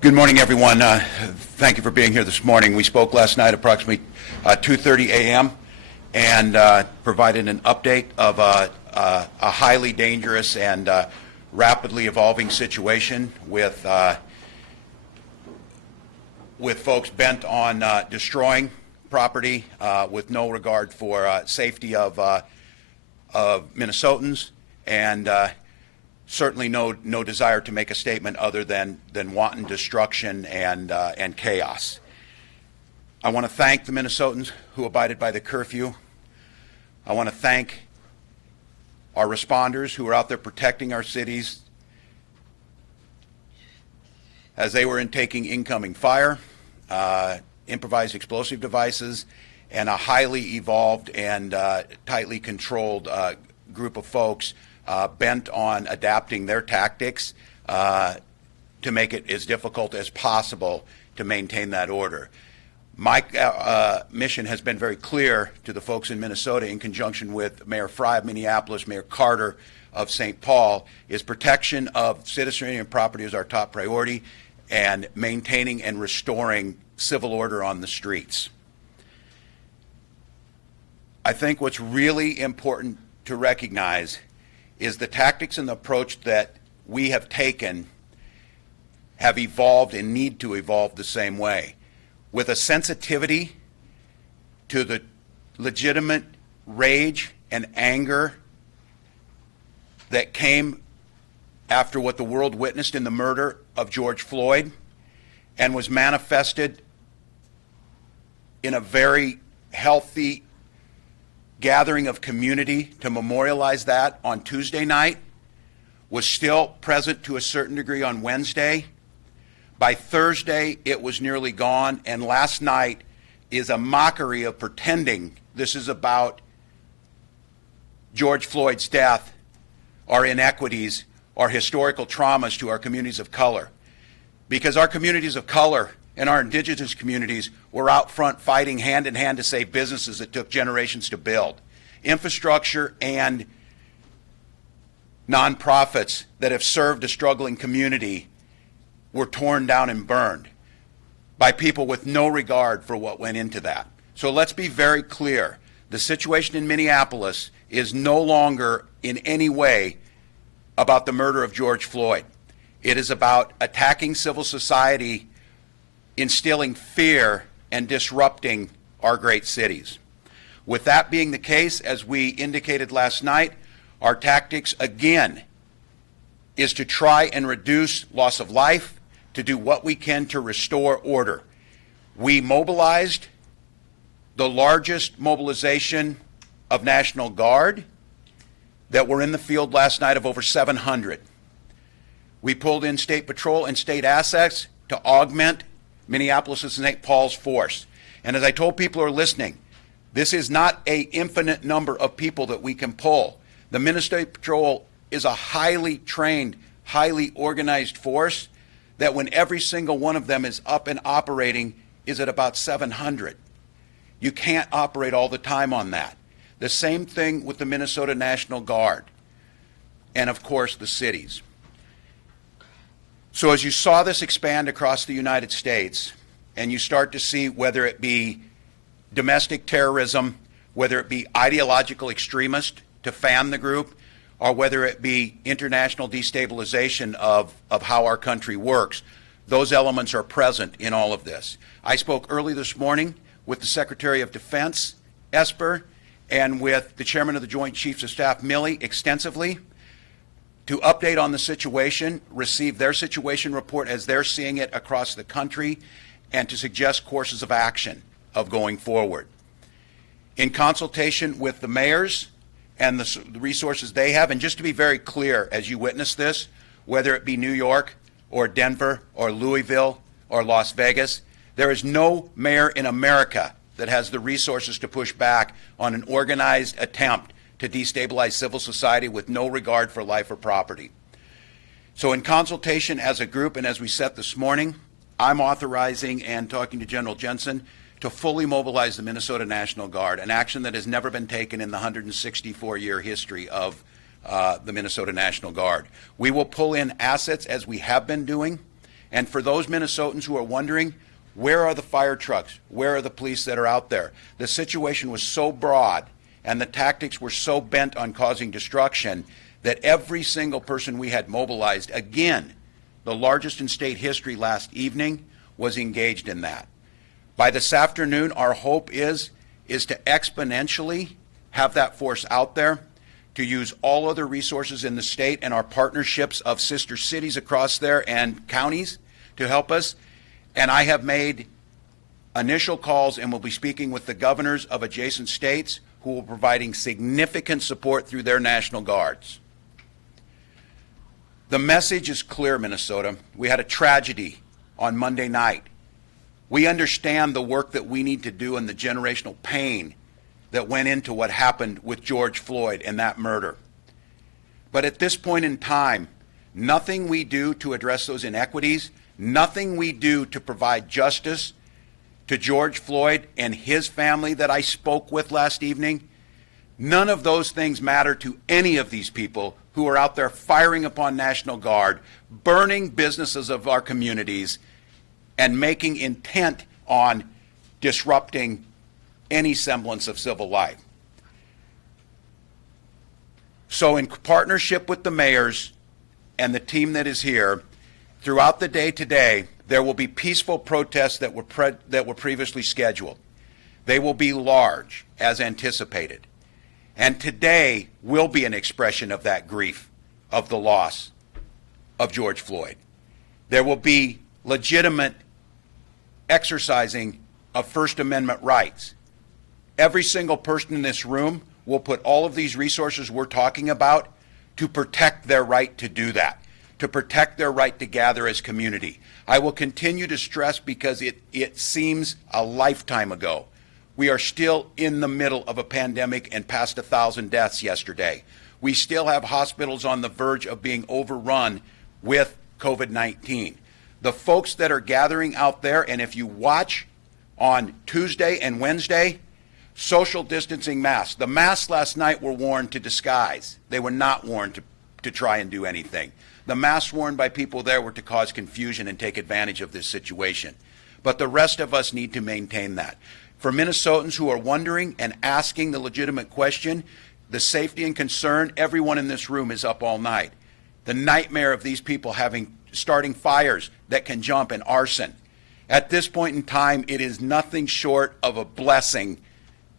Good morning, everyone. Thank you for being here this morning. We spoke last night approximately 2:30 a.m. and provided an update of a highly dangerous and rapidly evolving situation with folks bent on destroying property with no regard for safety of Minnesotans, and certainly no desire to make a statement other than wanton destruction and chaos. I want to thank the Minnesotans who abided by the curfew. I want to thank our responders who are out there protecting our cities as they were taking incoming fire, improvised explosive devices, and a highly evolved and tightly controlled group of folks bent on adapting their tactics to make it as difficult as possible to maintain that order. My mission has been very clear to the folks in Minnesota, in conjunction with Mayor Frey of Minneapolis, Mayor Carter of St. Paul, is protection of citizenry and property is our top priority, and maintaining and restoring civil order on the streets. I think what's really important to recognize is the tactics and the approach that we have taken have evolved and need to evolve the same way, with a sensitivity to the legitimate rage and anger that came after what the world witnessed in the murder of George Floyd, and was manifested in a very healthy gathering of community to memorialize that on Tuesday night, was still present to a certain degree on Wednesday. By Thursday, it was nearly gone, and last night is a mockery of pretending this is about George Floyd's death, our inequities, our historical traumas to our communities of color. Because our communities of color and our indigenous communities were out front fighting hand in hand to save businesses that took generations to build. Infrastructure and nonprofits that have served a struggling community were torn down and burned by people with no regard for what went into that. So let's be very clear. The situation in Minneapolis is no longer in any way about the murder of George Floyd. It is about attacking civil society, instilling fear, and disrupting our great cities. With that being the case, as we indicated last night, our tactics again is to try and reduce loss of life, to do what we can to restore order. We mobilized the largest mobilization of National Guard that were in the field last night of over 700. We pulled in state patrol and state assets to augment Minneapolis and St. Paul's force. And as I told people who are listening, this is not an infinite number of people that we can pull. The Minnesota Patrol is a highly trained, highly organized force that when every single one of them is up and operating is at about 700. You can't operate all the time on that. The same thing with the Minnesota National Guard and, of course, the cities. So as you saw this expand across the United States, and you start to see whether it be domestic terrorism, whether it be ideological extremists to fan the group, or whether it be international destabilization of how our country works, those elements are present in all of this. I spoke early this morning with the Secretary of Defense, Esper, and with the Chairman of the Joint Chiefs of Staff, Milley, extensively, to update on the situation, receive their situation report as they're seeing it across the country, and to suggest courses of action of going forward. In consultation with the mayors and the resources they have, and just to be very clear as you witness this, whether it be New York or Denver or Louisville or Las Vegas, there is no mayor in America that has the resources to push back on an organized attempt to destabilize civil society with no regard for life or property. So in consultation as a group and as we set this morning, I'm authorizing and talking to General Jensen to fully mobilize the Minnesota National Guard, an action that has never been taken in the 164-year history of the Minnesota National Guard. We will pull in assets as we have been doing, And for those Minnesotans who are wondering, where are the fire trucks? Where are the police that are out there? The situation was so broad and the tactics were so bent on causing destruction that every single person we had mobilized, again, the largest in state history last evening, was engaged in that. By this afternoon, our hope is to exponentially have that force out there, to use all other resources in the state and our partnerships of sister cities across there and counties to help us. And I have made initial calls and will be speaking with the governors of adjacent states who will be providing significant support through their National Guards. The message is clear, Minnesota. We had a tragedy on Monday night. We understand the work that we need to do and the generational pain that went into what happened with George Floyd and that murder. But at this point in time, nothing we do to address those inequities, nothing we do to provide justice to George Floyd and his family that I spoke with last evening, none of those things matter to any of these people who are out there firing upon National Guard, burning businesses of our communities, and making intent on disrupting any semblance of civil life. So in partnership with the mayors and the team that is here, throughout the day today, there will be peaceful protests that were previously scheduled. They will be large, as anticipated. And today will be an expression of that grief, of the loss of George Floyd. There will be legitimate exercising of First Amendment rights. Every single person in this room will put all of these resources we're talking about to protect their right to do that, to protect their right to gather as community. I will continue to stress, because it seems a lifetime ago. We are still in the middle of a pandemic and past 1,000 deaths yesterday. We still have hospitals on the verge of being overrun with COVID-19. The folks that are gathering out there, and if you watch on Tuesday and Wednesday, social distancing masks. The masks last night were worn to disguise. They were not worn to try and do anything. The masks worn by people there were to cause confusion and take advantage of this situation. But the rest of us need to maintain that. For Minnesotans who are wondering and asking the legitimate question, the safety and concern, everyone in this room is up all night. The nightmare of these people starting fires that can jump, and arson. At this point in time, it is nothing short of a blessing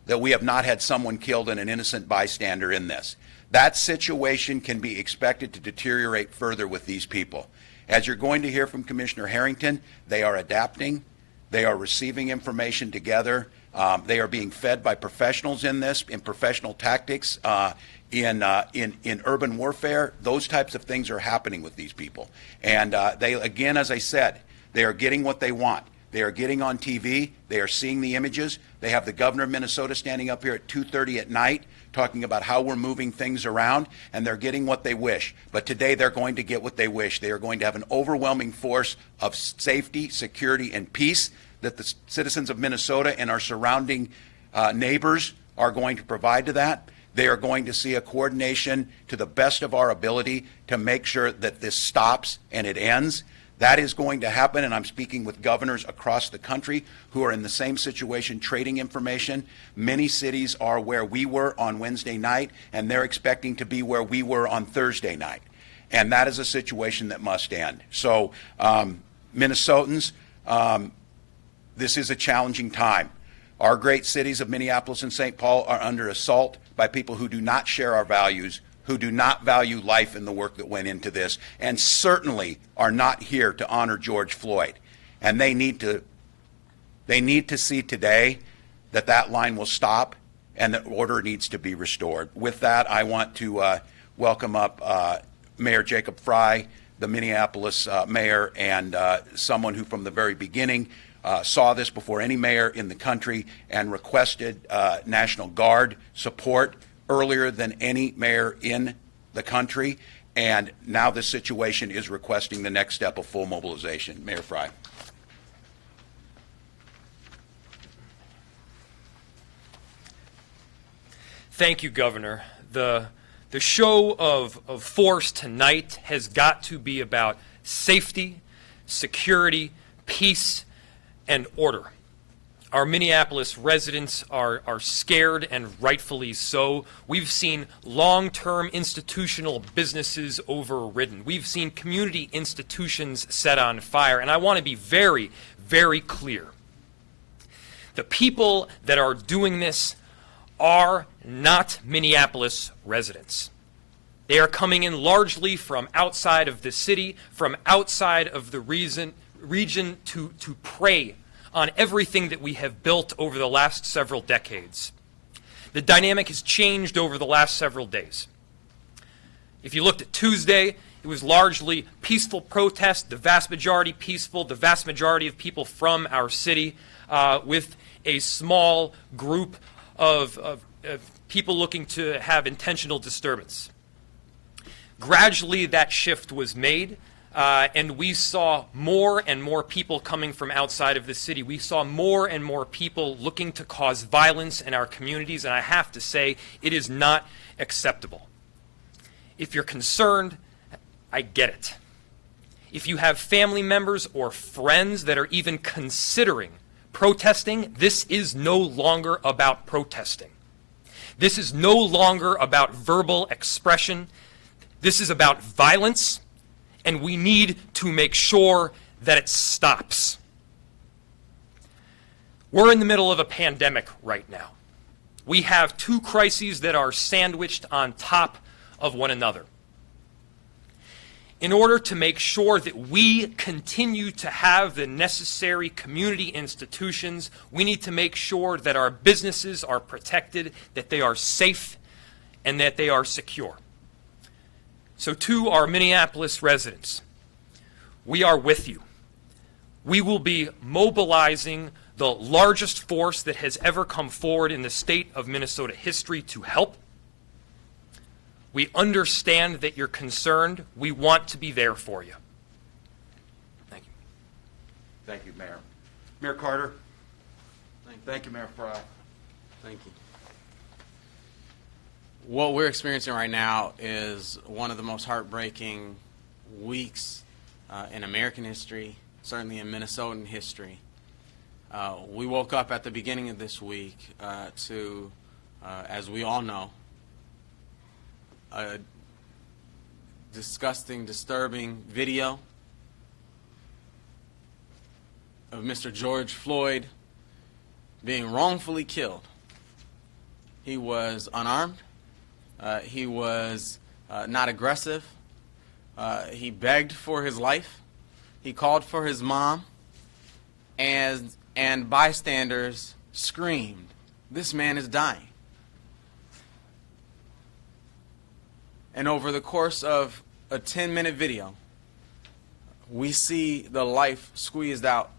that we have not had someone killed and an innocent bystander in this. That situation can be expected to deteriorate further with these people. As you're going to hear from Commissioner Harrington, they are adapting. They are receiving information together. They are being fed by professionals in this, in professional tactics, in urban warfare. Those types of things are happening with these people. And they, again, as I said, they are getting what they want. They are getting on TV. They are seeing the images. They have the governor of Minnesota standing up here at 2:30 at night talking about how we're moving things around, and they're getting what they wish. But today they're going to get what they wish. They are going to have an overwhelming force of safety, security, and peace that the citizens of Minnesota and our surrounding neighbors are going to provide to that. They are going to see a coordination to the best of our ability to make sure that this stops and it ends. That is going to happen, and I'm speaking with governors across the country who are in the same situation, trading information. Many cities are where we were on Wednesday night, and they're expecting to be where we were on Thursday night. And that is a situation that must end. So, Minnesotans, this is a challenging time. Our great cities of Minneapolis and St. Paul are under assault by people who do not share our values, who do not value life and the work that went into this, and certainly are not here to honor George Floyd. And they need to see today that that line will stop and that order needs to be restored. With that, I want to welcome up Mayor Jacob Frey, the Minneapolis mayor, and someone who from the very beginning saw this before any mayor in the country and requested National Guard support earlier than any mayor in the country, and now this situation is requesting the next step of full mobilization. Mayor Frey. Thank you, Governor. The show of force tonight has got to be about safety, security, peace, and order. Our Minneapolis residents are scared, and rightfully so. We've seen long-term institutional businesses overridden. We've seen community institutions set on fire. And I want to be very, very clear. The people that are doing this are not Minneapolis residents. They are coming in largely from outside of the city, from outside of the region to prey on everything that we have built over the last several decades. The dynamic has changed over the last several days. If you looked at Tuesday, it was largely peaceful protest, the vast majority peaceful, the vast majority of people from our city, with a small group of people looking to have intentional disturbance. Gradually, that shift was made. And we saw more and more people coming from outside of the city. We saw more and more people looking to cause violence in our communities, and I have to say, it is not acceptable. If you're concerned, I get it. If you have family members or friends that are even considering protesting, this is no longer about protesting. This is no longer about verbal expression. This is about violence. And we need to make sure that it stops. We're in the middle of a pandemic right now. We have two crises that are sandwiched on top of one another. In order to make sure that we continue to have the necessary community institutions, we need to make sure that our businesses are protected, that they are safe, and that they are secure. So to our Minneapolis residents, we are with you. We will be mobilizing the largest force that has ever come forward in the state of Minnesota history to help. We understand that you're concerned. We want to be there for you. Thank you. Thank you, Mayor. Mayor Carter. Thank you, Mayor Fry. Thank you. What we're experiencing right now is one of the most heartbreaking weeks in American history, certainly in Minnesotan history. We woke up at the beginning of this week to, as we all know, a disgusting, disturbing video of Mr. George Floyd being wrongfully killed. He was unarmed. He was not aggressive. He begged for his life. He called for his mom. And bystanders screamed, "This man is dying." And over the course of a 10-minute video, we see the life squeezed out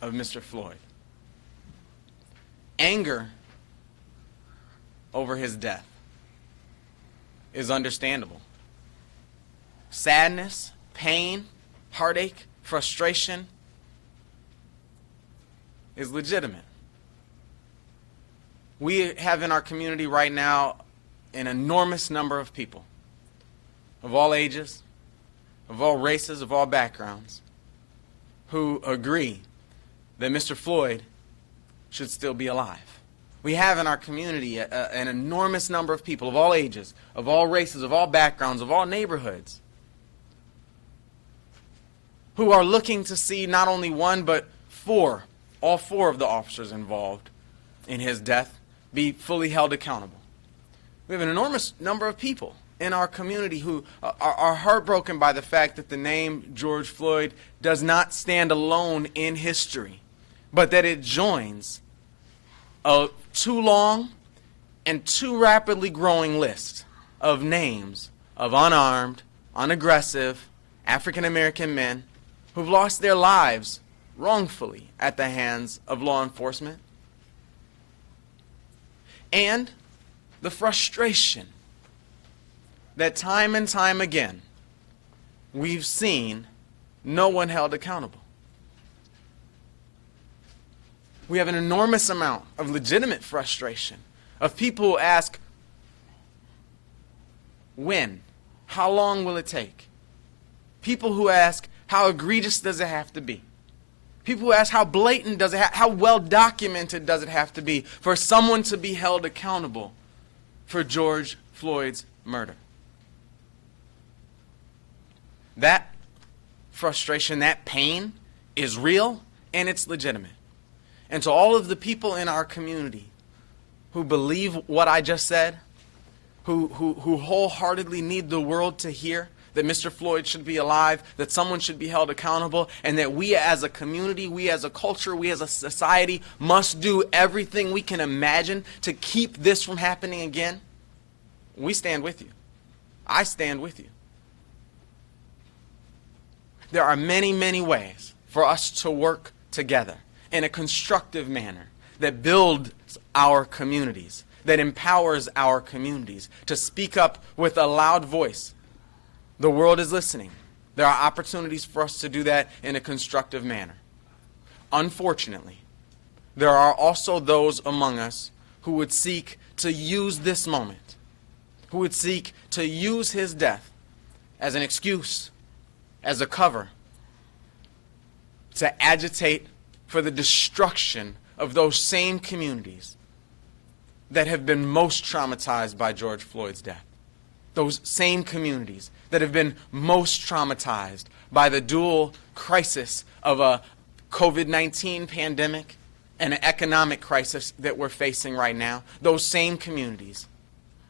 of Mr. Floyd. Anger over his death is understandable. Sadness, pain, heartache, frustration is legitimate. We have in our community right now an enormous number of people of all ages, of all races, of all backgrounds, who agree that Mr. Floyd should still be alive. We have in our community an enormous number of people of all ages, of all races, of all backgrounds, of all neighborhoods, who are looking to see not only one, but all four of the officers involved in his death be fully held accountable. We have an enormous number of people in our community who are heartbroken by the fact that the name George Floyd does not stand alone in history, but that it joins a too long and too rapidly growing list of names of unarmed, unaggressive African American men who've lost their lives wrongfully at the hands of law enforcement. And the frustration that time and time again we've seen no one held accountable. We have an enormous amount of legitimate frustration of people who ask, when? How long will it take? People who ask, How egregious does it have to be? People who ask how blatant does it how well documented does it have to be for someone to be held accountable for George Floyd's murder? That frustration, that pain is real and it's legitimate. And to all of the people in our community who believe what I just said, who wholeheartedly need the world to hear that Mr. Floyd should be alive, that someone should be held accountable, and that we as a community, we as a culture, we as a society must do everything we can imagine to keep this from happening again, we stand with you. I stand with you. There are many, many ways for us to work together in a constructive manner that builds our communities, that empowers our communities to speak up with a loud voice. The world is listening. There are opportunities for us to do that in a constructive manner. Unfortunately, there are also those among us who would seek to use this moment, who would seek to use his death as an excuse, as a cover, to agitate for the destruction of those same communities that have been most traumatized by George Floyd's death. Those same communities that have been most traumatized by the dual crisis of a COVID-19 pandemic and an economic crisis that we're facing right now. Those same communities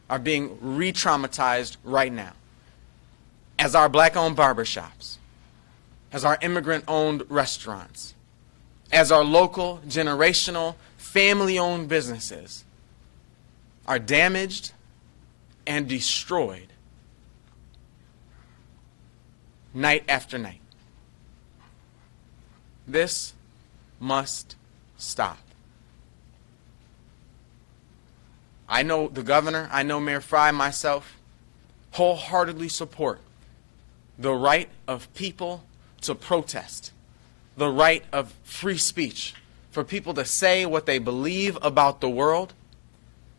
are being re-traumatized right now. As our black-owned barbershops, as our immigrant-owned restaurants, as our local, generational, family-owned businesses are damaged and destroyed night after night. This must stop. I know the governor, I know Mayor Frye, myself, wholeheartedly support the right of people to protest, the right of free speech, for people to say what they believe about the world,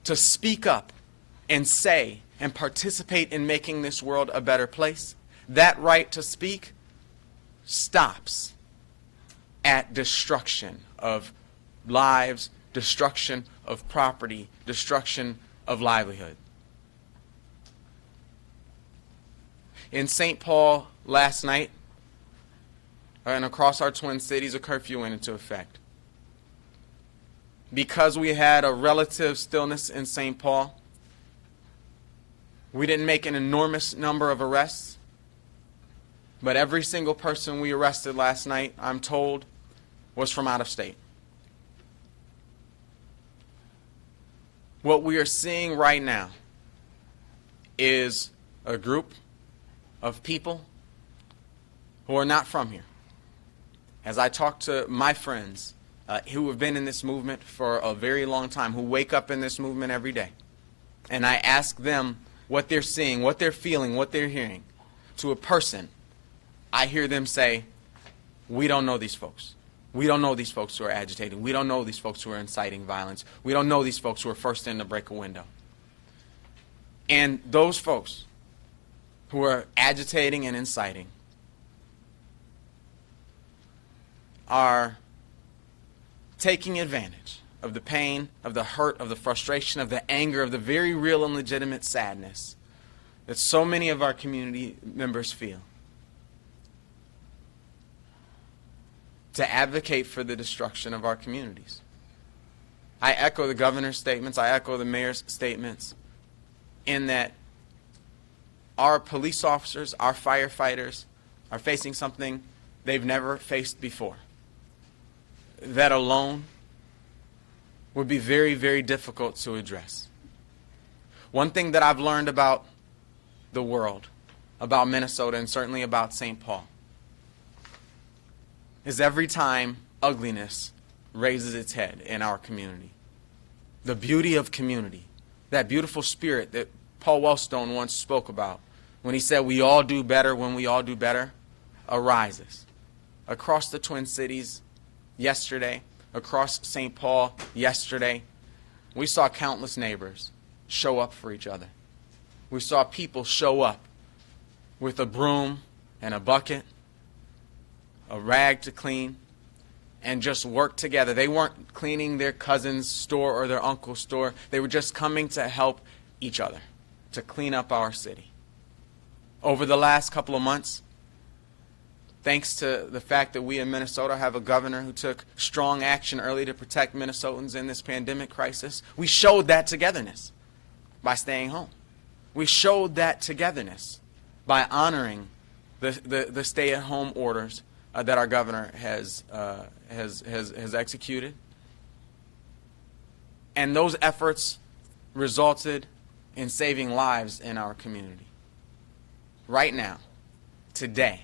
to speak up and say and participate in making this world a better place. That right to speak stops at destruction of lives, destruction of property, destruction of livelihood. In St. Paul last night, and across our Twin Cities, a curfew went into effect. Because we had a relative stillness in St. Paul, we didn't make an enormous number of arrests, but every single person we arrested last night, I'm told, was from out of state. What we are seeing right now is a group of people who are not from here. As I talk to my friends who have been in this movement for a very long time, who wake up in this movement every day, and I ask them what they're seeing, what they're feeling, what they're hearing, to a person, I hear them say, we don't know these folks. We don't know these folks who are agitating. We don't know these folks who are inciting violence. We don't know these folks who are first in to break a window. And those folks who are agitating and inciting are taking advantage of the pain, of the hurt, of the frustration, of the anger, of the very real and legitimate sadness that so many of our community members feel, to advocate for the destruction of our communities. I echo the governor's statements, I echo the mayor's statements, in that our police officers, our firefighters are facing something they've never faced before. That alone would be very, very difficult to address. One thing that I've learned about the world, about Minnesota, and certainly about St. Paul, is every time ugliness raises its head in our community, the beauty of community, that beautiful spirit that Paul Wellstone once spoke about when he said we all do better when we all do better, arises. Across the Twin Cities yesterday, across St. Paul yesterday, we saw countless neighbors show up for each other. We saw people show up with a broom and a bucket a rag to clean and just work together. They weren't cleaning their cousin's store or their uncle's store. They were just coming to help each other, to clean up our city. Over the last couple of months, thanks to the fact that we in Minnesota have a governor who took strong action early to protect Minnesotans in this pandemic crisis, we showed that togetherness by staying home. We showed that togetherness by honoring the stay-at-home orders that our governor has executed. And those efforts resulted in saving lives in our community. Right now, today,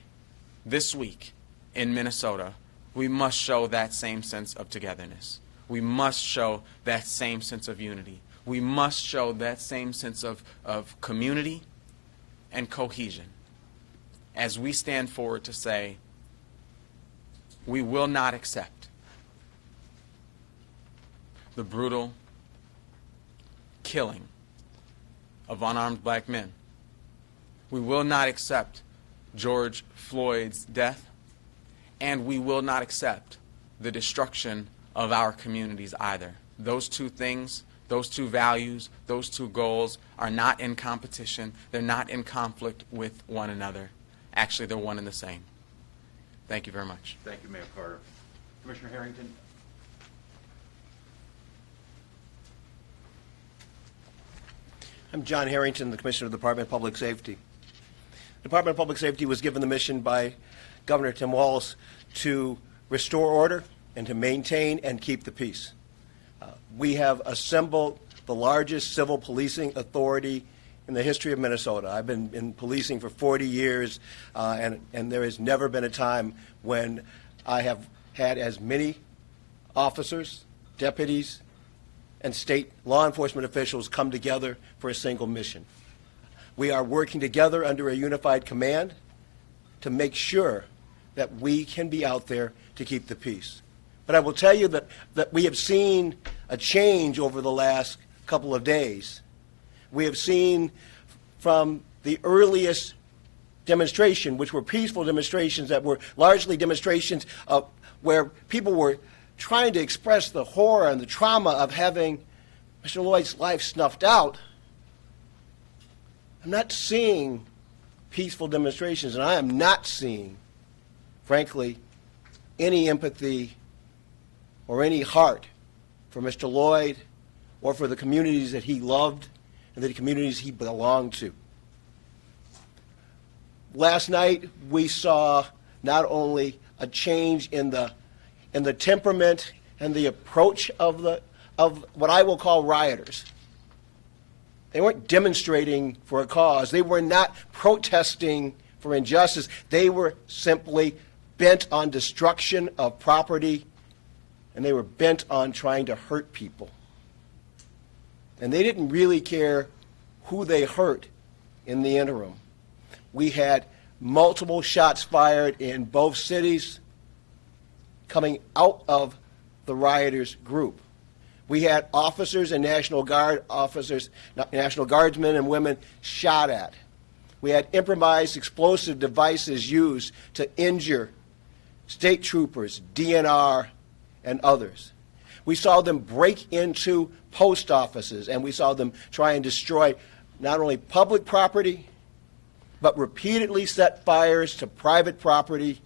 this week in Minnesota, we must show that same sense of togetherness. We must show that same sense of unity. We must show that same sense of community and cohesion as we stand forward to say, we will not accept the brutal killing of unarmed black men. We will not accept George Floyd's death, and we will not accept the destruction of our communities either. Those two things, those two values, those two goals are not in competition. They're not in conflict with one another. Actually, they're one and the same. Thank you very much. Thank you, Mayor Carter. Commissioner Harrington. I'm John Harrington, the Commissioner of the Department of Public Safety. The Department of Public Safety was given the mission by Governor Tim Walz to restore order and to maintain and keep the peace. We have assembled the largest civil policing authority in the history of Minnesota. I've been in policing for 40 years, and there has never been a time when I have had as many officers, deputies, and state law enforcement officials come together for a single mission. We are working together under a unified command to make sure that we can be out there to keep the peace. But I will tell you that we have seen a change over the last couple of days. We have seen from the earliest demonstration, which were peaceful demonstrations that were largely demonstrations of where people were trying to express the horror and the trauma of having Mr. Lloyd's life snuffed out. I'm not seeing peaceful demonstrations, and I am not seeing, frankly, any empathy or any heart for Mr. Lloyd or for the communities that he loved and the communities he belonged to. Last night, we saw not only a change in the temperament and the approach of what I will call rioters. They weren't demonstrating for a cause. They were not protesting for injustice. They were simply bent on destruction of property, and they were bent on trying to hurt people. And they didn't really care who they hurt in the interim. We had multiple shots fired in both cities coming out of the rioters' group. We had officers and National Guard officers, National Guardsmen and women shot at. We had improvised explosive devices used to injure state troopers, DNR, and others. We saw them break into post offices, and we saw them try and destroy not only public property, but repeatedly set fires to private property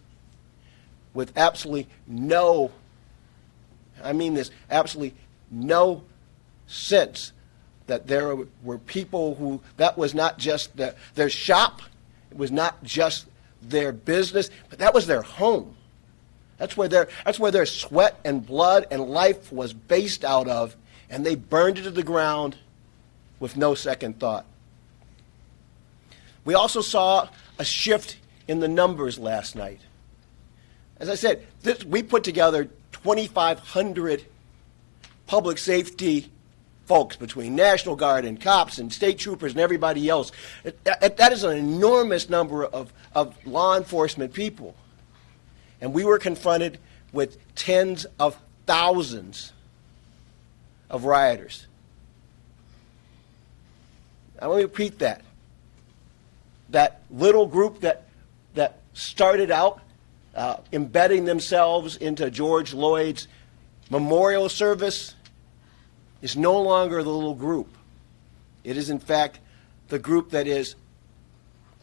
with absolutely no, I mean this, absolutely no sense that there were people who, that was not just their shop, it was not just their business, but that was their home. That's where their sweat and blood and life was based out of, and they burned it to the ground with no second thought. We also saw a shift in the numbers last night. As I said, we put together 2,500 public safety folks between National Guard and cops and state troopers and everybody else. That is an enormous number of law enforcement people. And we were confronted with tens of thousands of rioters. I want to repeat that. That little group that started out embedding themselves into George Floyd's memorial service is no longer the little group. It is, in fact, the group that is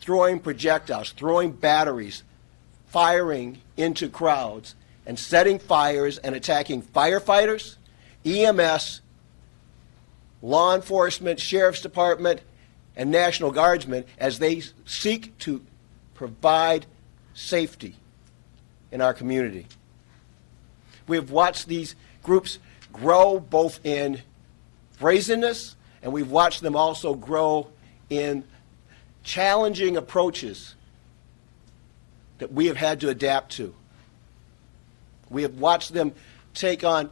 throwing projectiles, throwing batteries, firing into crowds, and setting fires and attacking firefighters, EMS, law enforcement, sheriff's department, and National Guardsmen as they seek to provide safety in our community. We have watched these groups grow both in brazenness, and we've watched them also grow in challenging approaches that we have had to adapt to. We have watched them take on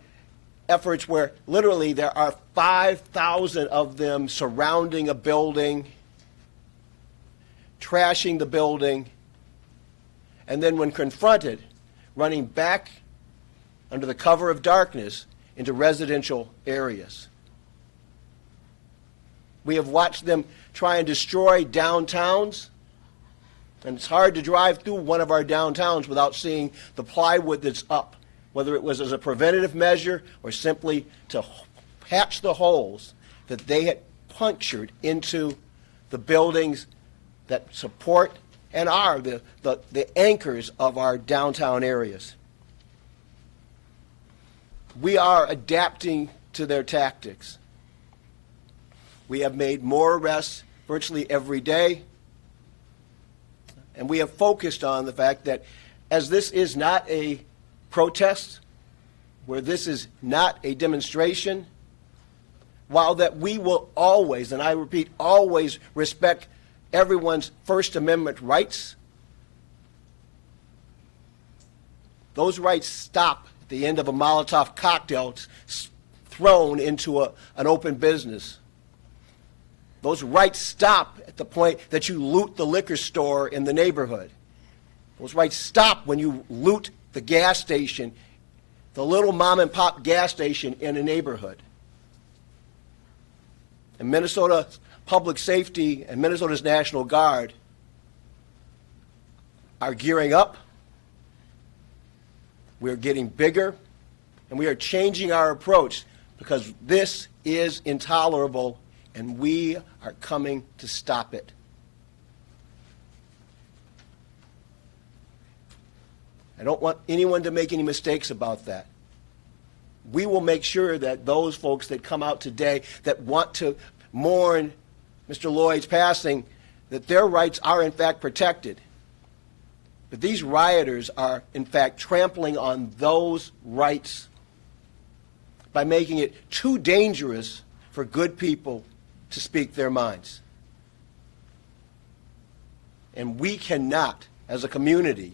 efforts where literally there are 5,000 of them surrounding a building, trashing the building, and then when confronted, running back under the cover of darkness into residential areas. We have watched them try and destroy downtowns, and it's hard to drive through one of our downtowns without seeing the plywood that's up, whether it was as a preventative measure or simply to patch the holes that they had punctured into the buildings that support and are the anchors of our downtown areas. We are adapting to their tactics. We have made more arrests virtually every day, and we have focused on the fact that as this is not a protest, where this is not a demonstration, while that we will always, and I repeat, always respect everyone's First Amendment rights, those rights stop at the end of a Molotov cocktail thrown into an open business. Those rights stop at the point that you loot the liquor store in the neighborhood. Those rights stop when you loot the gas station, the little mom and pop gas station in a neighborhood. And Minnesota Public Safety and Minnesota's National Guard are gearing up. We're getting bigger, and we are changing our approach because this is intolerable, and we are coming to stop it. I don't want anyone to make any mistakes about that. We will make sure that those folks that come out today that want to mourn Mr. Lloyd's passing, that their rights are in fact protected. But these rioters are in fact trampling on those rights by making it too dangerous for good people to speak their minds. And we cannot, as a community,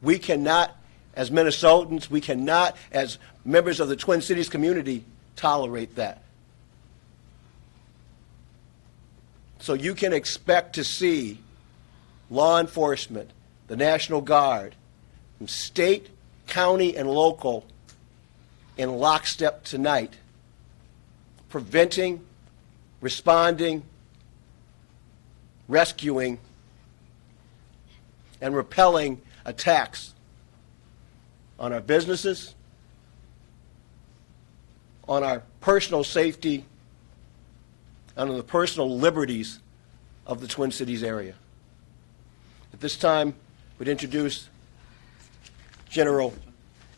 we cannot, as Minnesotans, we cannot, as members of the Twin Cities community, tolerate that. So you can expect to see law enforcement, the National Guard, from state, county, and local in lockstep tonight, preventing, responding, rescuing, and repelling attacks on our businesses, on our personal safety, and on the personal liberties of the Twin Cities area. At this time, we'd introduce General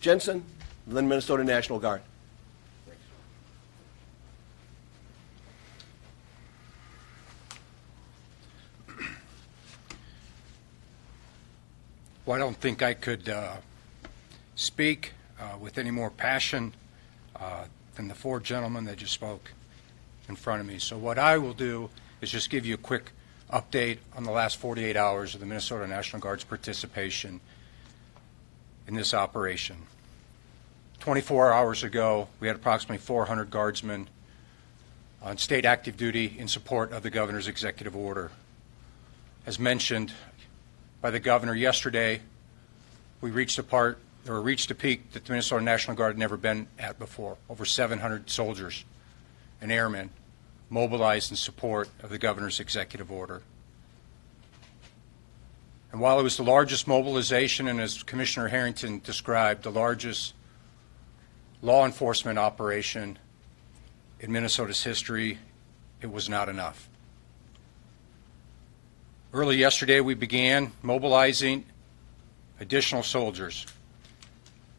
Jensen, the Minnesota National Guard. Well, I don't think I could speak with any more passion than the four gentlemen that just spoke in front of me. So what I will do is just give you a quick update on the last 48 hours of the Minnesota National Guard's participation in this operation. 24 hours ago, we had approximately 400 guardsmen on state active duty in support of the governor's executive order. As mentioned by the governor yesterday, we reached a peak that the Minnesota National Guard had never been at before. Over 700 soldiers and airmen mobilized in support of the governor's executive order. And while it was the largest mobilization, and as Commissioner Harrington described, the largest law enforcement operation in Minnesota's history, it was not enough. Early yesterday, we began mobilizing additional soldiers,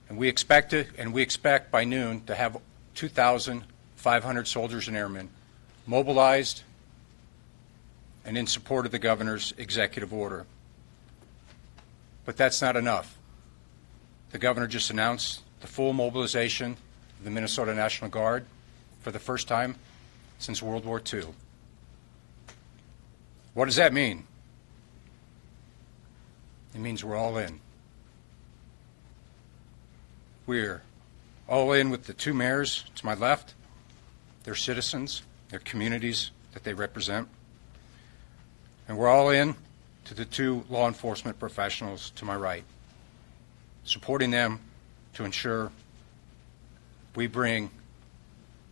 and we expect by noon to have 2,500 soldiers and airmen mobilized and in support of the governor's executive order. But that's not enough. The governor just announced the full mobilization of the Minnesota National Guard for the first time since World War II. What does that mean? It means we're all in. We're all in with the two mayors to my left, their citizens, their communities that they represent. And we're all in to the two law enforcement professionals to my right, supporting them to ensure we bring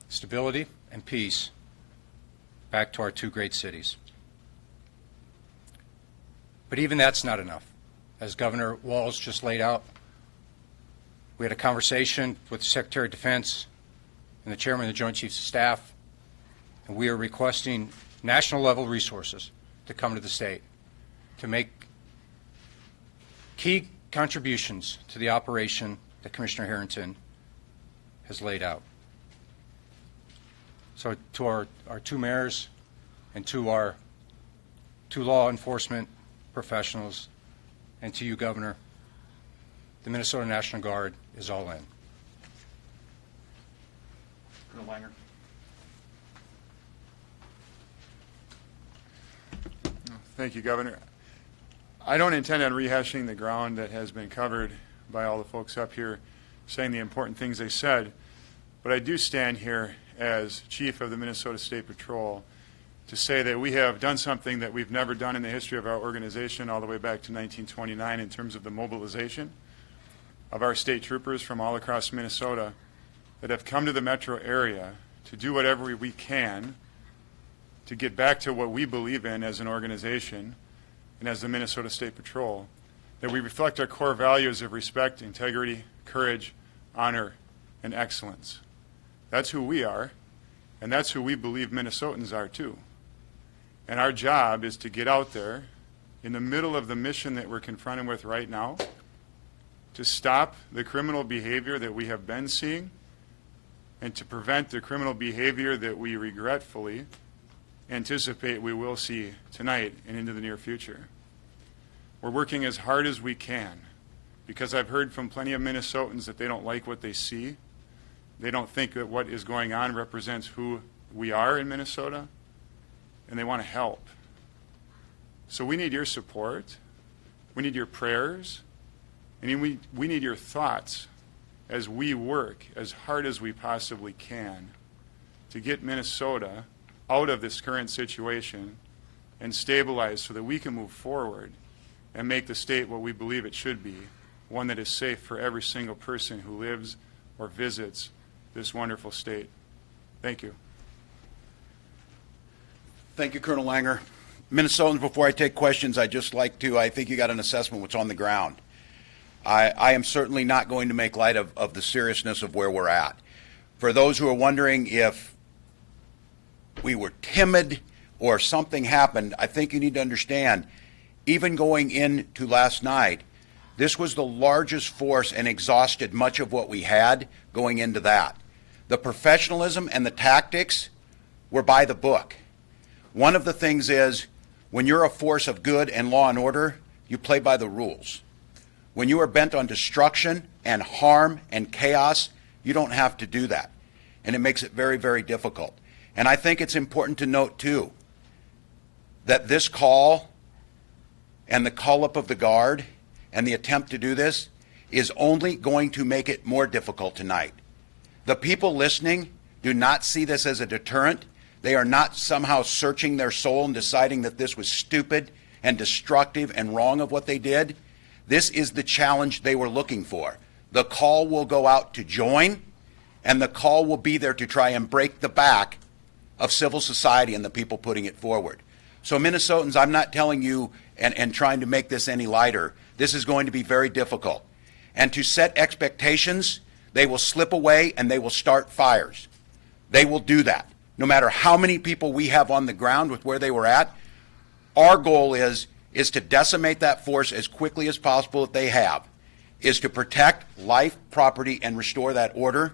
stability and peace back to our two great cities. But even that's not enough. As Governor Walz just laid out, we had a conversation with the Secretary of Defense and the Chairman of the Joint Chiefs of Staff, and we are requesting national-level resources to come to the state to make key contributions to the operation that Commissioner Harrington has laid out. So to our two mayors and to our two law enforcement professionals and to you, Governor, the Minnesota National Guard is all in. Colonel Langer. Thank you, Governor. I don't intend on rehashing the ground that has been covered by all the folks up here saying the important things they said, but I do stand here as Chief of the Minnesota State Patrol to say that we have done something that we've never done in the history of our organization all the way back to 1929 in terms of the mobilization of our state troopers from all across Minnesota that have come to the metro area to do whatever we can to get back to what we believe in as an organization and as the Minnesota State Patrol, that we reflect our core values of respect, integrity, courage, honor, and excellence. That's who we are, and that's who we believe Minnesotans are too. And our job is to get out there in the middle of the mission that we're confronted with right now, to stop the criminal behavior that we have been seeing and to prevent the criminal behavior that we regretfully anticipate we will see tonight and into the near future. We're working as hard as we can because I've heard from plenty of Minnesotans that they don't like what they see. They don't think that what is going on represents who we are in Minnesota, and they want to help. So we need your support. We need your prayers. And we need your thoughts as we work as hard as we possibly can to get Minnesota out of this current situation and stabilize so that we can move forward and make the state what we believe it should be, one that is safe for every single person who lives or visits this wonderful state. Thank you. Thank you, Colonel Langer. Minnesotans, before I take questions, I'd just like to, I think you got an assessment what's on the ground. I am certainly not going to make light of the seriousness of where we're at. For those who are wondering if we were timid or something happened, I think you need to understand, even going into last night, this was the largest force and exhausted much of what we had going into that. The professionalism and the tactics were by the book. One of the things is, when you're a force of good and law and order, you play by the rules. When you are bent on destruction and harm and chaos, you don't have to do that. And it makes it very, very difficult. And I think it's important to note, too, that this call and the call-up of the Guard and the attempt to do this is only going to make it more difficult tonight. The people listening do not see this as a deterrent. They are not somehow searching their soul and deciding that this was stupid and destructive and wrong of what they did. This is the challenge they were looking for. The call will go out to join, and the call will be there to try and break the back of civil society and the people putting it forward. So Minnesotans, I'm not telling you and trying to make this any lighter. This is going to be very difficult. And to set expectations, they will slip away and they will start fires. They will do that. No matter how many people we have on the ground with where they were at, our goal is to decimate that force as quickly as possible that they have, is to protect life, property, and restore that order.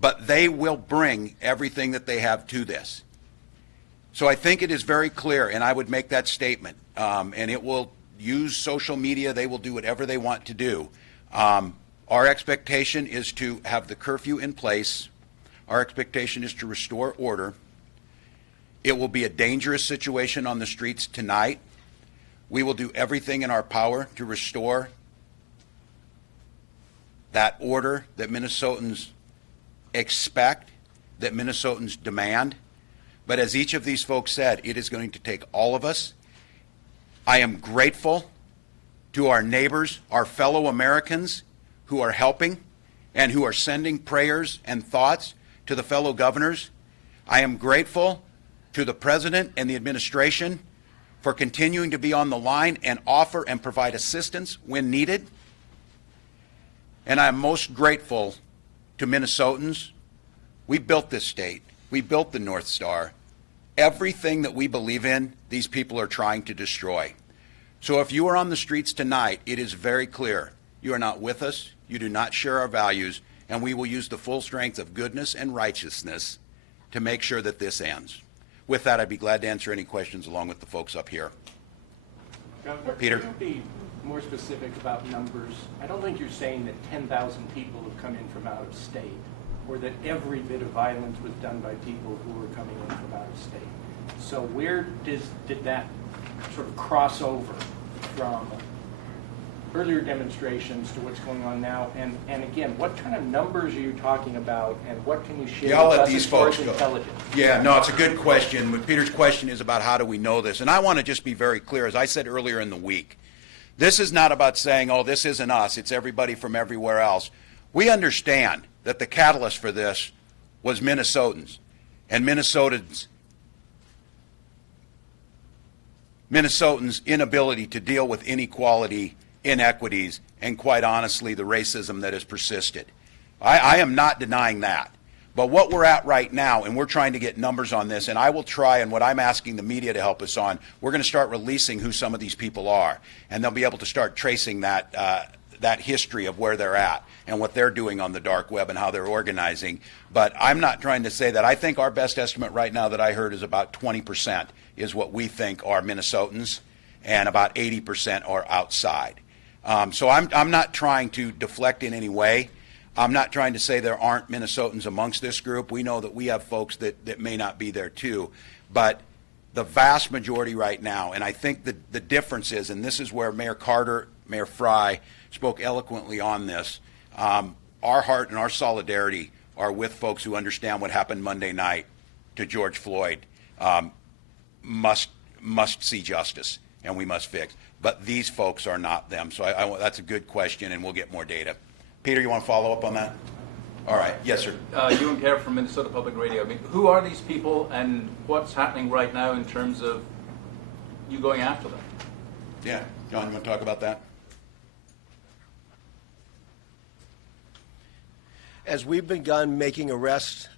But they will bring everything that they have to this. So I think it is very clear, and I would make that statement, and it will use social media. They will do whatever they want to do. Our expectation is to have the curfew in place. Our expectation is to restore order. It will be a dangerous situation on the streets tonight. We will do everything in our power to restore that order that Minnesotans expect, that Minnesotans demand. But as each of these folks said, it is going to take all of us. I am grateful to our neighbors, our fellow Americans who are helping and who are sending prayers and thoughts to the fellow governors. I am grateful to the President and the administration for continuing to be on the line and offer and provide assistance when needed. And I am most grateful to Minnesotans. We built this state. We built the North Star. Everything that we believe in, these people are trying to destroy. So if you are on the streets tonight, it is very clear. You are not with us. You do not share our values. And we will use the full strength of goodness and righteousness to make sure that this ends. With that, I'd be glad to answer any questions along with the folks up here. Governor, Peter? Could you be more specific about numbers? I don't think you're saying that 10,000 people have come in from out of state, or that every bit of violence was done by people who were coming in from out of state. So where did that sort of cross over from earlier demonstrations to what's going on now? And again, what kind of numbers are you talking about, and what can you share Yeah, I'll with let us these as far folks as go. intelligence? Yeah, no, it's a good question. But Peter's question is about how do we know this? And I want to just be very clear. As I said earlier in the week, this is not about saying, oh, this isn't us. It's everybody from everywhere else. We understand that the catalyst for this was Minnesotans and Minnesotans' inability to deal with inequality, inequities, and quite honestly, the racism that has persisted. I am not denying that. But what we're at right now, and we're trying to get numbers on this, and I will try, and what I'm asking the media to help us on, we're going to start releasing who some of these people are, and they'll be able to start tracing that history of where they're at and what they're doing on the dark web and how they're organizing. But I'm not trying to say that. I think our best estimate right now that I heard is about 20% is what we think are Minnesotans, and about 80% are outside. So I'm not trying to deflect in any way. I'm not trying to say there aren't Minnesotans amongst this group. We know that we have folks that may not be there too. But the vast majority right now, and I think the difference is, and this is where Mayor Carter, Mayor Fry spoke eloquently on this, our heart and our solidarity are with folks who understand what happened Monday night to George Floyd. Must see justice, and we must fix. But these folks are not them. So that's a good question, and we'll get more data. Peter, you want to follow up on that? All right. Yes, sir. Ewan Kerr from Minnesota Public Radio. I mean, who are these people, and what's happening right now in terms of you going after them? Yeah. John, you want to talk about that? As we've begun making arrests,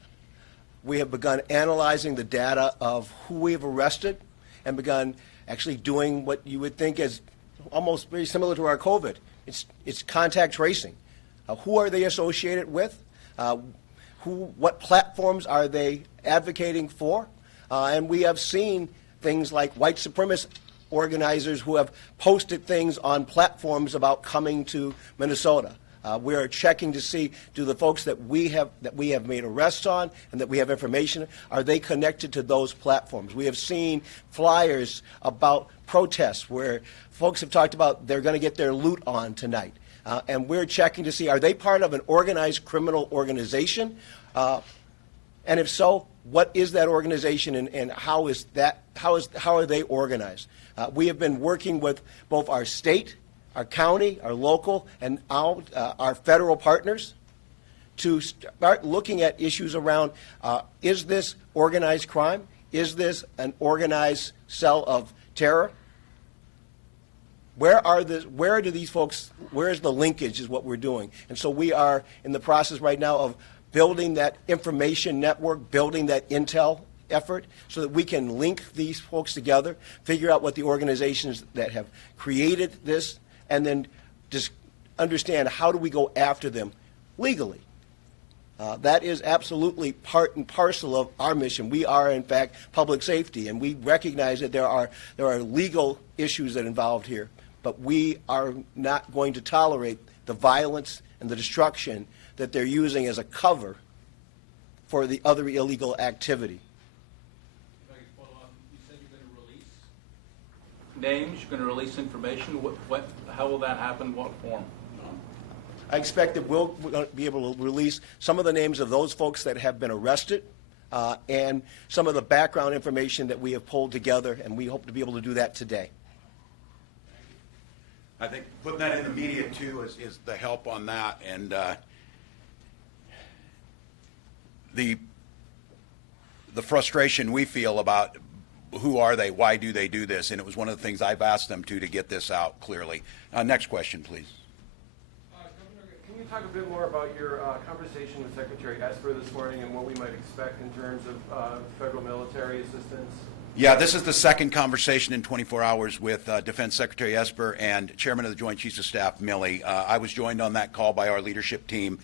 we have begun analyzing the data of who we have arrested and begun actually doing what you would think is almost very similar to our COVID. It's contact tracing. Who are they associated with? What platforms are they advocating for? And we have seen things like white supremacist organizers who have posted things on platforms about coming to Minnesota. We are checking to see, do the folks that we have made arrests on and that we have information, are they connected to those platforms? We have seen flyers about protests where folks have talked about they're going to get their loot on tonight. And we're checking to see, are they part of an organized criminal organization? And if so, what is that organization, and how are they organized? We have been working with both our state, our county, our local, and our federal partners to start looking at issues around, is this organized crime? Is this an organized cell of terror? where do these folks, where is the linkage is what we're doing. And so we are in the process right now of building that information network, building that intel effort so that we can link these folks together, figure out what the organizations that have created this, and then just understand how do we go after them legally. That is absolutely part and parcel of our mission. We are, in fact, public safety, and we recognize that there are legal issues that are involved here, but we are not going to tolerate the violence and the destruction that they're using as a cover for the other illegal activity. If I could follow up, you said you're going to release names, you're going to release information. How will that happen? What form? I expect that we'll be able to release some of the names of those folks that have been arrested and some of the background information that we have pulled together, and we hope to be able to do that today. I think putting that in the media, too, is the help on that. And the frustration we feel about who are they, why do they do this, and it was one of the things I've asked them to get this out clearly. Next question, please. Can you talk a bit more about your conversation with Secretary Esper this morning and what we might expect in terms of federal military assistance? Yeah, this is the second conversation in 24 hours with Defense Secretary Esper and Chairman of the Joint Chiefs of Staff, Milley. I was joined on that call by our leadership team,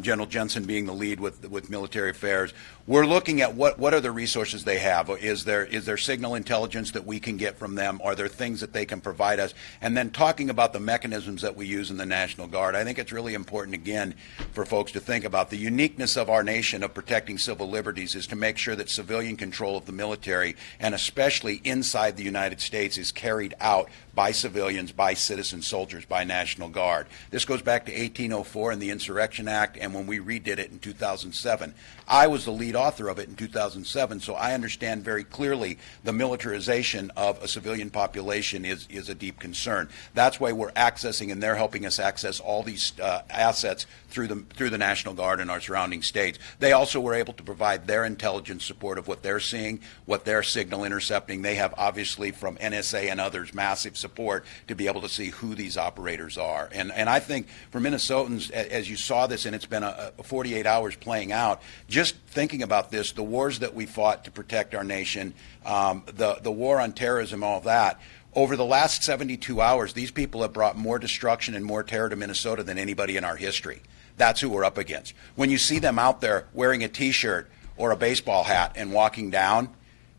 General Jensen being the lead with military affairs. We're looking at what are the resources they have. Is there signal intelligence that we can get from them? Are there things that they can provide us? And then talking about the mechanisms that we use in the National Guard. I think it's really important, again, for folks to think about the uniqueness of our nation of protecting civil liberties is to make sure that civilian control of the military, and especially inside the United States, is carried out by civilians, by citizen soldiers, by National Guard. This goes back to 1804 and the Insurrection Act, and when we redid it in 2007. I was the lead author of it in 2007, so I understand very clearly the militarization of a civilian population is a deep concern. That's why we're accessing, and they're helping us access all these assets through the National Guard and our surrounding states. They also were able to provide their intelligence support of what they're seeing, what they're signal intercepting. They have, obviously, from NSA and others, massive support to be able to see who these operators are. And I think for Minnesotans, as you saw this, and it's been 48 hours playing out, just thinking about this, the wars that we fought to protect our nation, the war on terrorism, all of that, over the last 72 hours, these people have brought more destruction and more terror to Minnesota than anybody in our history. That's who we're up against. When you see them out there wearing a T-shirt or a baseball hat and walking down,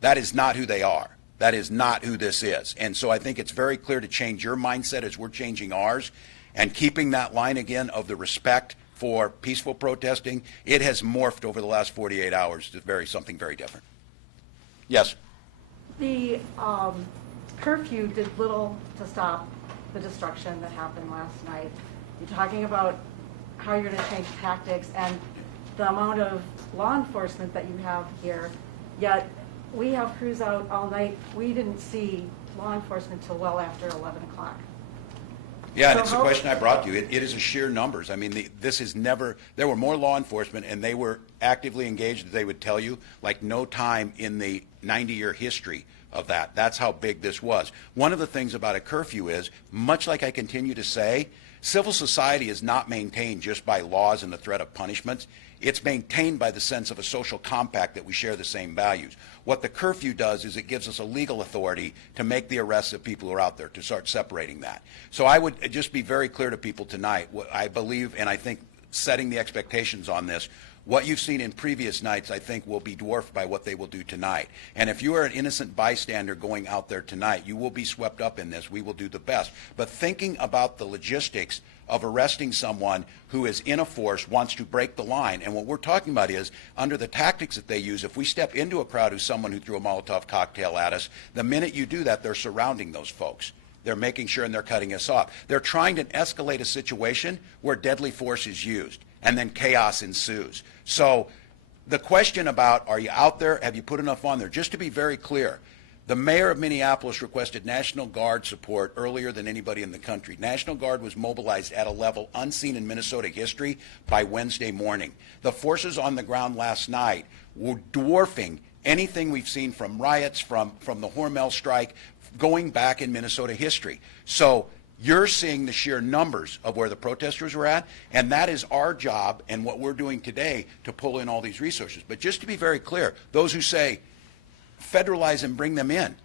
that is not who they are. That is not who this is. And so I think it's very clear to change your mindset as we're changing ours, and keeping that line again of the respect for peaceful protesting. It has morphed over the last 48 hours to something very different. Yes? The curfew did little to stop the destruction that happened last night. You're talking about how you're going to change tactics and the amount of law enforcement that you have here, yet we have crews out all night. We didn't see law enforcement till well after 11 o'clock. Yeah, and it's a question I brought to you. It is a sheer numbers. I mean, this is never, there were more law enforcement, and they were actively engaged, as they would tell you, like no time in the 90-year history of that. That's how big this was. One of the things about a curfew is, much like I continue to say, civil society is not maintained just by laws and the threat of punishments. It's maintained by the sense of a social compact that we share the same values. What the curfew does is it gives us a legal authority to make the arrests of people who are out there, to start separating that. So I would just be very clear to people tonight, what I believe, and I think setting the expectations on this, what you've seen in previous nights, I think, will be dwarfed by what they will do tonight. And if you are an innocent bystander going out there tonight, you will be swept up in this. We will do the best. But thinking about the logistics of arresting someone who is in a force, wants to break the line, and what we're talking about is, under the tactics that they use, if we step into a crowd who's someone who threw a Molotov cocktail at us, the minute you do that, they're surrounding those folks. They're making sure, and they're cutting us off. They're trying to escalate a situation where deadly force is used, and then chaos ensues. So the question about, are you out there, have you put enough on there? Just to be very clear, the mayor of Minneapolis requested National Guard support earlier than anybody in the country. National Guard was mobilized at a level unseen in Minnesota history by Wednesday morning. The forces on the ground last night were dwarfing anything we've seen from riots, from the Hormel strike, going back in Minnesota history. So you're seeing the sheer numbers of where the protesters were at, and that is our job and what we're doing today to pull in all these resources. But just to be very clear, those who say federalize and bring them in,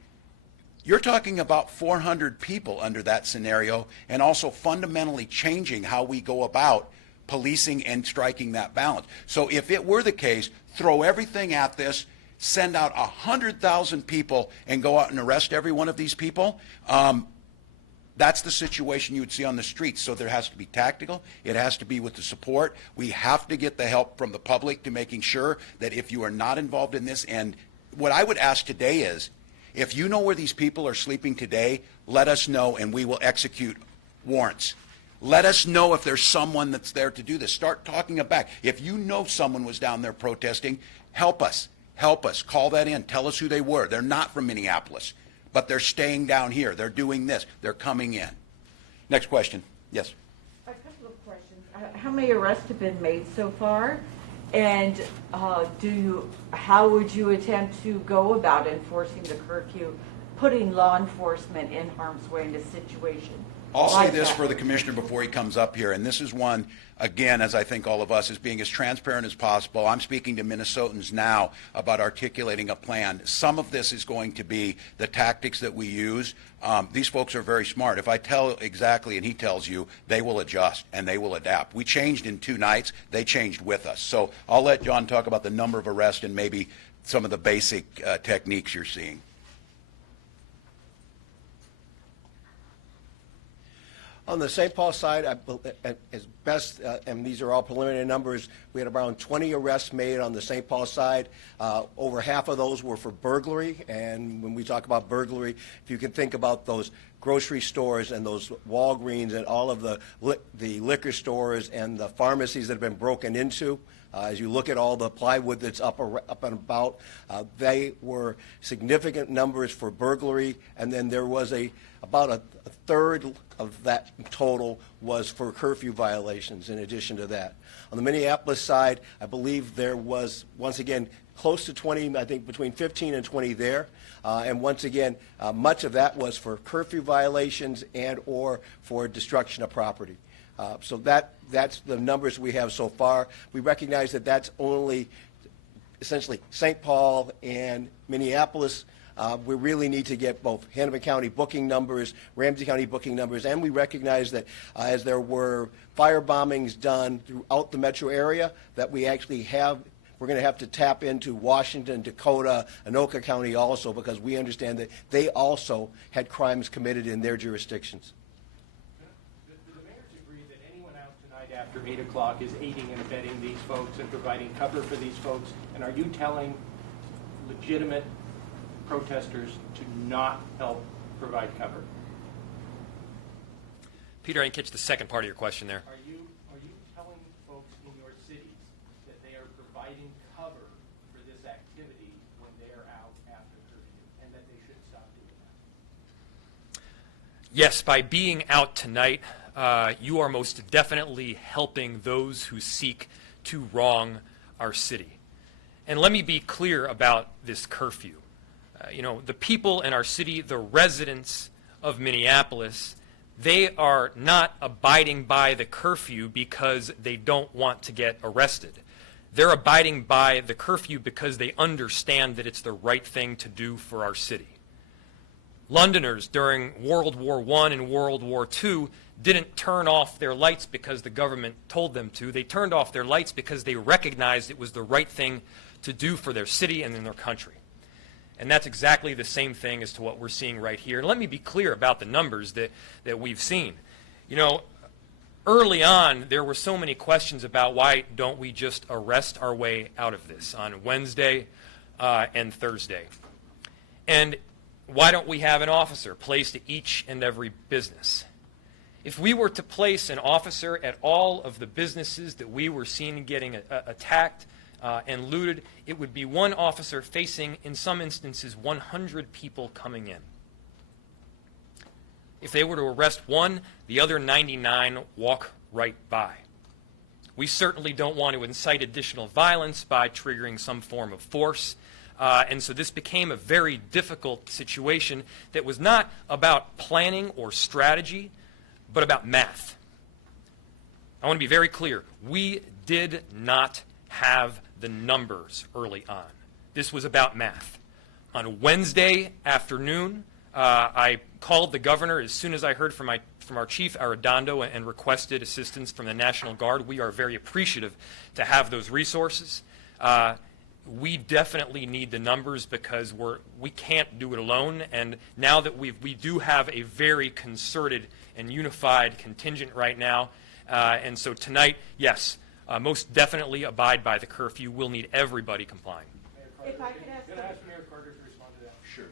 you're talking about 400 people under that scenario, and also fundamentally changing how we go about policing and striking that balance. So if it were the case, throw everything at this, send out 100,000 people and go out and arrest every one of these people, that's the situation you would see on the streets. So there has to be tactical. It has to be with the support. We have to get the help from the public to making sure that if you are not involved in this, and what I would ask today is, if you know where these people are sleeping today, let us know and we will execute warrants. Let us know if there's someone that's there to do this. Start talking it back. If you know someone was down there protesting, help us. Help us. Call that in. Tell us who they were. They're not from Minneapolis, but they're staying down here. They're doing this. They're coming in. Next question. Yes. A couple of questions. How many arrests have been made so far? And how would you attempt to go about enforcing the curfew, putting law enforcement in harm's way in a situation? I'll say like this that? for the commissioner before he comes up here, and this is one, again, as I think all of us, is being as transparent as possible. I'm speaking to Minnesotans now about articulating a plan. Some of this is going to be the tactics that we use. These folks are very smart. If I tell exactly and he tells you, they will adjust and they will adapt. We changed in 2 nights. They changed with us. So I'll let John talk about the number of arrests and maybe some of the basic techniques you're seeing. On the St. Paul side, as best, and these are all preliminary numbers, we had around 20 arrests made on the St. Paul side. Over half of those were for burglary, and when we talk about burglary, if you can think about those grocery stores and those Walgreens and all of the liquor stores and the pharmacies that have been broken into, as you look at all the plywood that's up and about, they were significant numbers for burglary, and then there was about a third of that total was for curfew violations in addition to that. On the Minneapolis side, I believe there was, once again, close to 20, I think between 15 and 20 there. And once again, much of that was for curfew violations and or for destruction of property. So that's the numbers we have so far. We recognize that that's only essentially St. Paul and Minneapolis. We really need to get both Hennepin County booking numbers, Ramsey County booking numbers, and we recognize that as there were fire bombings done throughout the metro area, that we actually we're going to have to tap into Washington, Dakota, Anoka County also, because we understand that they also had crimes committed in their jurisdictions. Do the mayors agree that anyone out tonight after 8 o'clock is aiding and abetting these folks and providing cover for these folks? And are you telling legitimate protesters to not help provide cover? Peter, I didn't catch the second part of your question there. Are you telling folks in your cities that they are providing cover for this activity when they are out after curfew, and that they should stop doing that? Yes, by being out tonight, you are most definitely helping those who seek to wrong our city. And let me be clear about this curfew. The people in our city, the residents of Minneapolis, they are not abiding by the curfew because they don't want to get arrested. They're abiding by the curfew because they understand that it's the right thing to do for our city. Londoners during World War I and World War II didn't turn off their lights because the government told them to. They turned off their lights because they recognized it was the right thing to do for their city and in their country. And that's exactly the same thing as to what we're seeing right here. And let me be clear about the numbers that we've seen. Early on, there were so many questions about why don't we just arrest our way out of this on Wednesday and Thursday. And why don't we have an officer placed at each and every business? If we were to place an officer at all of the businesses that we were seeing getting attacked and looted, it would be one officer facing, in some instances, 100 people coming in. If they were to arrest one, the other 99 walk right by. We certainly don't want to incite additional violence by triggering some form of force. And so this became a very difficult situation that was not about planning or strategy, but about math. I want to be very clear. We did not have the numbers early on. This was about math. On Wednesday afternoon, I called the governor as soon as I heard from our chief, Arredondo, and requested assistance from the National Guard. We are very appreciative to have those resources. We definitely need the numbers because we can't do it alone. And now that we do have a very concerted and unified contingent right now, and so tonight, yes, most definitely abide by the curfew. We'll need everybody complying. If I could ask Mayor Carter to respond to that. Sure.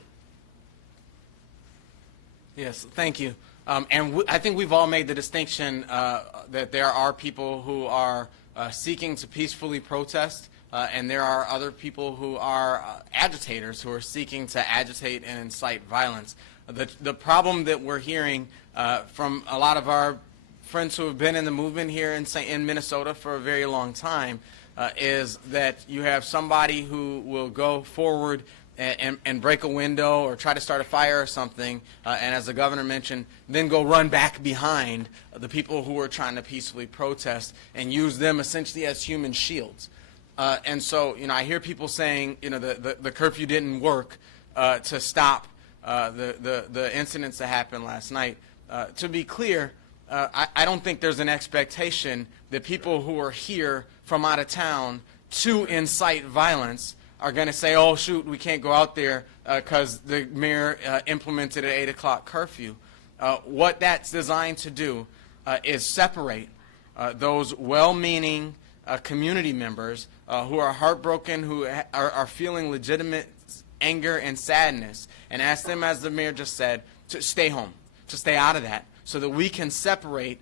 Yes, thank you. I think we've all made the distinction that there are people who are seeking to peacefully protest, and there are other people who are agitators who are seeking to agitate and incite violence. The problem that we're hearing from a lot of our friends who have been in the movement here in Minnesota for a very long time is that you have somebody who will go forward and break a window or try to start a fire or something, and as the governor mentioned, then go run back behind the people who are trying to peacefully protest and use them essentially as human shields. And so, I hear people saying, the curfew didn't work to stop the incidents that happened last night. To be clear, I don't think there's an expectation that people who are here from out of town to incite violence are going to say, oh, shoot, we can't go out there because the mayor implemented an 8 o'clock curfew. What that's designed to do is separate those well-meaning community members who are heartbroken, who are feeling legitimate anger and sadness, and ask them, as the mayor just said, to stay home, to stay out of that, so that we can separate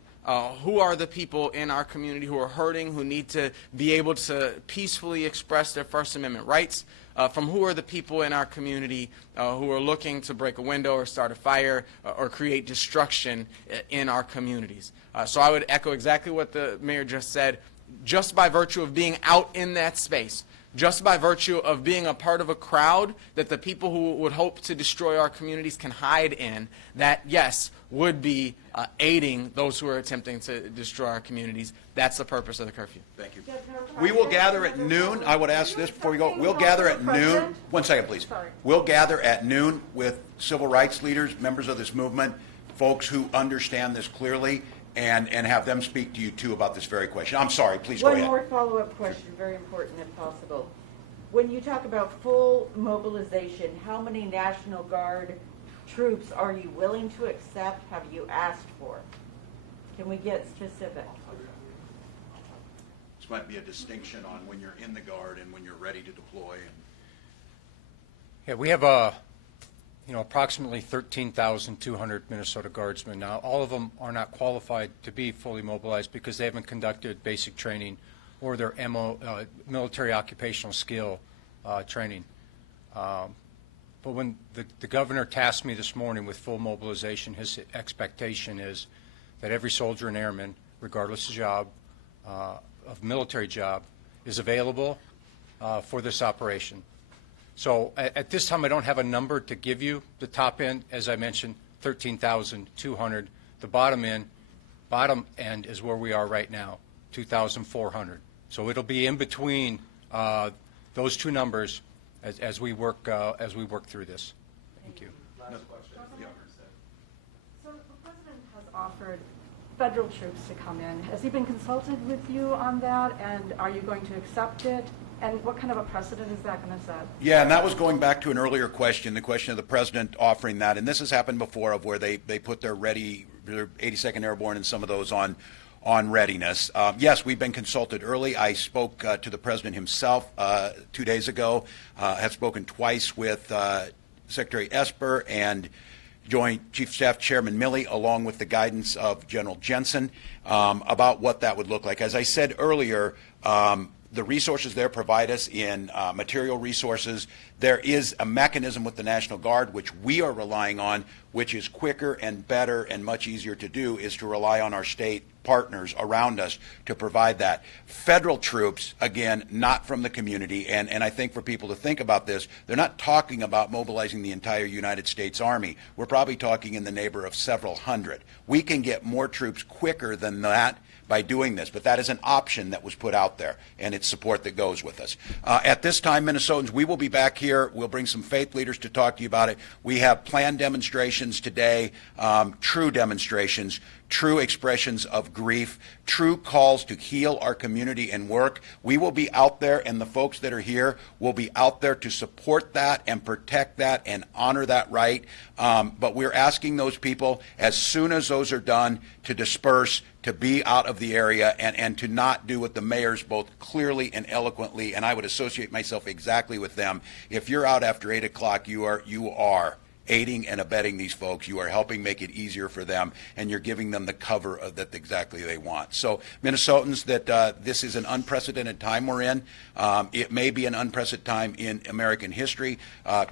who are the people in our community who are hurting, who need to be able to peacefully express their First Amendment rights, from who are the people in our community who are looking to break a window or start a fire or create destruction in our communities. So I would echo exactly what the mayor just said. Just by virtue of being out in that space, just by virtue of being a part of a crowd that the people who would hope to destroy our communities can hide in, that, yes, would be aiding those who are attempting to destroy our communities. That's the purpose of the curfew. Thank you. We will gather at noon. I would ask this before we go. We'll gather at noon. 1 second, please. We'll gather at noon with civil rights leaders, members of this movement, folks who understand this clearly, and have them speak to you, too, about this very question. I'm sorry. Please go ahead. One more follow-up question, very important if possible. When you talk about full mobilization, how many National Guard troops are you willing to accept, have you asked for? Can we get specific? This might be a distinction on when you're in the Guard and when you're ready to deploy. Yeah, we have approximately 13,200 Minnesota Guardsmen. Now, all of them are not qualified to be fully mobilized because they haven't conducted basic training or their military occupational skill training. But when the governor tasked me this morning with full mobilization, his expectation is that every soldier and airman, regardless of job, of military job, is available for this operation. So at this time, I don't have a number to give you. The top end, as I mentioned, 13,200. The bottom end is where we are right now, 2,400. So it'll be in between those two numbers as we work through this. Thank you. So the president has offered federal troops to come in. Has he been consulted with you on that, and are you going to accept it? And what kind of a precedent is that going to set? Yeah, and that was going back to an earlier question, the question of the president offering that. And this has happened before, of where they put their 82nd Airborne and some of those on readiness. Yes, we've been consulted early. I spoke to the president himself 2 days ago, have spoken twice with Secretary Esper and Joint Chief of Staff Chairman Milley, along with the guidance of General Jensen, about what that would look like. As I said earlier, the resources there provide us in material resources. There is a mechanism with the National Guard, which we are relying on, which is quicker and better and much easier to do, is to rely on our state partners around us to provide that. Federal troops, again, not from the community, and I think for people to think about this, they're not talking about mobilizing the entire United States Army. We're probably talking in the neighborhood of several hundred. We can get more troops quicker than that by doing this, but that is an option that was put out there, and it's support that goes with us. At this time, Minnesotans, we will be back here. We'll bring some faith leaders to talk to you about it. We have planned demonstrations today, true demonstrations, true expressions of grief, true calls to heal our community and work. We will be out there, and the folks that are here will be out there to support that and protect that and honor that right. But we're asking those people, as soon as those are done, to disperse, to be out of the area, and to not do what the mayors both clearly and eloquently, and I would associate myself exactly with them. If you're out after 8 o'clock, you are aiding and abetting these folks. You are helping make it easier for them, and you're giving them the cover that exactly they want. So, Minnesotans, that this is an unprecedented time we're in. It may be an unprecedented time in American history.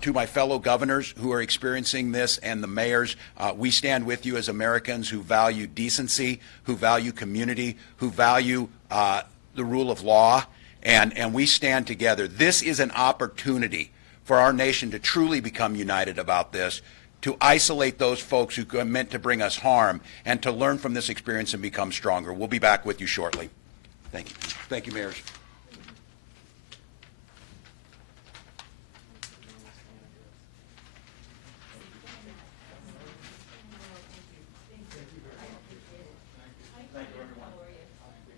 To my fellow governors who are experiencing this and the mayors, we stand with you as Americans who value decency, who value community, who value the rule of law, and we stand together. This is an opportunity for our nation to truly become united about this, to isolate those folks who are meant to bring us harm, and to learn from this experience and become stronger. We'll be back with you shortly. Thank you. Thank you, mayors.